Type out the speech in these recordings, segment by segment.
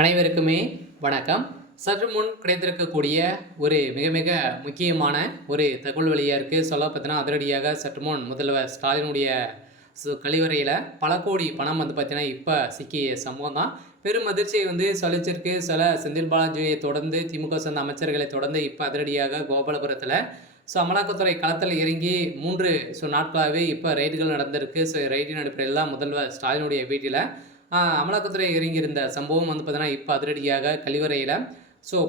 அனைவருக்குமே வணக்கம். சற்று முன் கிடைத்திருக்கக்கூடிய ஒரு மிக மிக முக்கியமான ஒரு தகவல் வெளியாக இருக்குது. சொல்ல பார்த்தீங்கன்னா அதிரடியாக சற்று முன் முதல்வர் ஸ்டாலினுடைய கழிவறையில் பல கோடி பணம் பார்த்தீங்கன்னா இப்போ சிக்கிய சம்பவம் தான் பெரும் அதிர்ச்சியை சொல்லிச்சிருக்கு. சில செந்தில் பாலாஜியை தொடர்ந்து திமுக சேர்ந்த அமைச்சர்களை தொடர்ந்து இப்போ அதிரடியாக கோபாலபுரத்தில் அமலாக்கத்துறை களத்தில் இறங்கி 3 நாட்களாகவே இப்போ ரைடுகள் நடந்திருக்கு. ரைடின் அடிப்படையில் தான் முதல்வர் ஸ்டாலினுடைய வீட்டில் அமலாக்கத்துறை இறங்கியிருந்த சம்பவம் பார்த்தீங்கன்னா இப்போ அதிரடியாக கழிவறையில்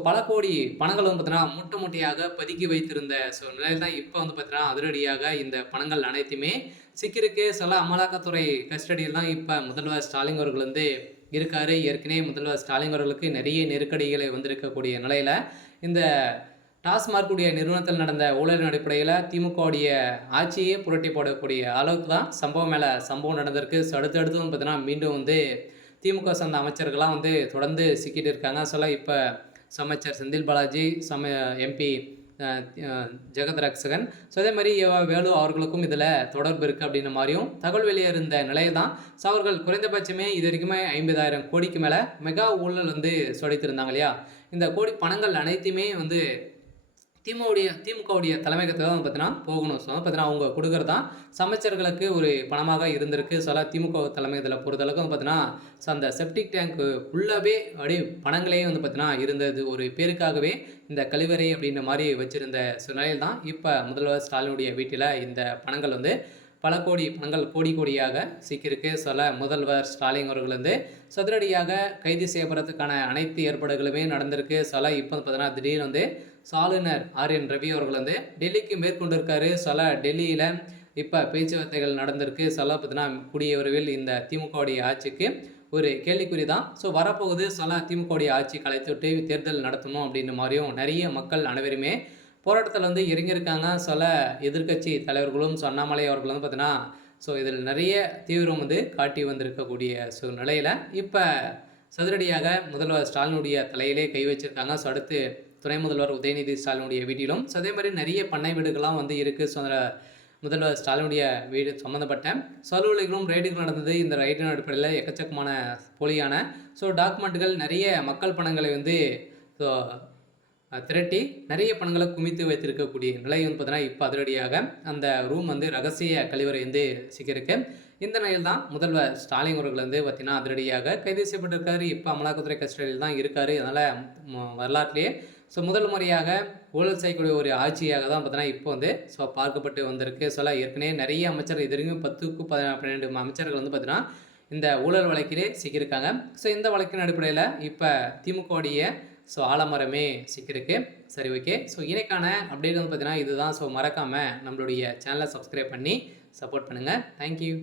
பல கோடி பணங்கள் பார்த்தீங்கன்னா மூட்டை மூட்டையாக பதுக்கி வைத்திருந்த நிலையில் தான் இப்போ பார்த்தீங்கன்னா அதிரடியாக இந்த பணங்கள் அனைத்துமே சிக்கிருக்கு. சில அமலாக்கத்துறை கஸ்டடியில் தான் இப்போ முதல்வர் ஸ்டாலின் அவர்கள் இருக்காரு. ஏற்கனவே முதல்வர் ஸ்டாலின் அவர்களுக்கு நிறைய நெருக்கடிகளை வந்திருக்கக்கூடிய நிலையில் இந்த டாஸ்மார்க்குடைய நிறுவனத்தில் நடந்த ஊழலின் அடிப்படையில் திமுகவுடைய ஆட்சியே புரட்டி போடக்கூடிய அளவுக்கு தான் சம்பவம் மேலே சம்பவம் நடந்திருக்கு. அடுத்தடுத்து பார்த்தீங்கன்னா மீண்டும் திமுக சார்ந்த அமைச்சர்கள்லாம் தொடர்ந்து சிக்கிட்டு இருக்காங்க. இப்போ அமைச்சர் செந்தில் பாலாஜி, எம்பி ஜெகத் ரக்ஷகன், அதே மாதிரி வேலு அவர்களுக்கும் இதில் தொடர்பு இருக்குது அப்படின்ற மாதிரியும் தகவல் வெளியே இருந்த நிலையை தான் அவர்கள் குறைந்தபட்சமே இது வரைக்குமே 50,000 கோடிக்கு மேலே மெகா ஊழல் சொடித்திருந்தாங்க இல்லையா. இந்த கோடி பணங்கள் அனைத்துமே திமுகவுடைய தலைமையகத்தை தான் பார்த்தீங்கன்னா போகணும். பார்த்தீங்கன்னா அவங்க கொடுக்குறது தான் அமைச்சர்களுக்கு ஒரு பணமாக இருந்திருக்கு. திமுக தலைமையகத்தில் பொறுத்தளவுக்கு பார்த்தீங்கன்னா அந்த செப்டிக் டேங்க்கு உள்ளவே அப்படியே பணங்களே பார்த்தீங்கன்னா இருந்தது. ஒரு பேருக்காகவே இந்த கழிவறை அப்படின்ற மாதிரி வச்சுருந்த நிலையில் தான் இப்போ முதல்வர் ஸ்டாலினுடைய வீட்டில் இந்த பணங்கள் பல கோடி பணங்கள் கோடியாக சிக்கியிருக்கு. முதல்வர் ஸ்டாலின் அவர்கள் சதுரடியாக கைது செய்யப்படுறதுக்கான அனைத்து ஏற்பாடுகளுமே நடந்திருக்கு. இப்போ பார்த்தீங்கன்னா திடீர்னு ஆளுநர் ஆர்.என். ரவி அவர்கள் டெல்லிக்கு மேற்கொண்டிருக்காரு. டெல்லியில் இப்போ பேச்சுவார்த்தைகள் நடந்திருக்கு. பார்த்தீங்கன்னா கூடிய விரைவில் இந்த திமுகவுடைய ஆட்சிக்கு ஒரு கேள்விக்குறி தான். வரப்போகுது திமுகவுடைய ஆட்சி கலைத்துட்டு தேர்தல் நடத்தணும் அப்படின்ற மாதிரியும் நிறைய மக்கள் அனைவருமே போராட்டத்தில் இறங்கியிருக்காங்க. எதிர்கட்சி தலைவர்களும் அண்ணாமலை அவர்கள் பார்த்தீங்கன்னா இதில் நிறைய தீவிரம் காட்டி வந்திருக்கக்கூடிய நிலையில் இப்போ சதுரடியாக முதல்வர் ஸ்டாலினுடைய தலையிலே கை வச்சிருக்காங்க. அடுத்து துணை முதல்வர் உதயநிதி ஸ்டாலினுடைய வீட்டிலும் அதே மாதிரி நிறைய பண்ணை வீடுகள்லாம் இருக்குது. முதல்வர் ஸ்டாலினுடைய வீடு சம்மந்தப்பட்ட அலுவலர்களும் ரைடுகள் நடந்தது. இந்த ரைடின் அடிப்படையில் எக்கச்சக்கமான போலியான டாக்குமெண்ட்டுகள் நிறைய மக்கள் பணங்களை திரட்டி நிறைய பணங்களை குமித்து வைத்திருக்கக்கூடிய நிலை பார்த்தீங்கன்னா இப்போ அதிரடியாக அந்த ரூம் ரகசிய கழிவறை சிக்கியிருக்கு. இந்த நிலையில் தான் முதல்வர் ஸ்டாலின் அவர்கள் பார்த்தீங்கன்னா அதிரடியாக கைது செய்யப்பட்டிருக்காரு. இப்போ அமலாக்கத்துறை கஸ்டடியில் தான் இருக்கார். அதனால் வரலாற்றிலேயே முதல் முறையாக ஊழல் செய்யக்கூடிய ஒரு ஆட்சியாக தான் பார்த்தீங்கன்னா இப்போ பார்க்கப்பட்டு வந்திருக்கு. ஏற்கனவே நிறைய அமைச்சர்கள் இது வரைக்கும் 10க்கு 12 அமைச்சர்கள் பார்த்தீங்கன்னா இந்த ஊழல் வழக்கிலே சிக்கியிருக்காங்க. இந்த வழக்கின் அடிப்படையில் இப்போ திமுகவுடைய ஆலமரமே சிக்கியிருக்கு. சரி, ஓகே. இன்னைக்கான அப்டேட் பார்த்தீங்கன்னா இதுதான். மறக்காமல் நம்மளுடைய சேனலை சப்ஸ்கிரைப் பண்ணி சப்போர்ட் பண்ணுங்கள். தேங்க்யூ.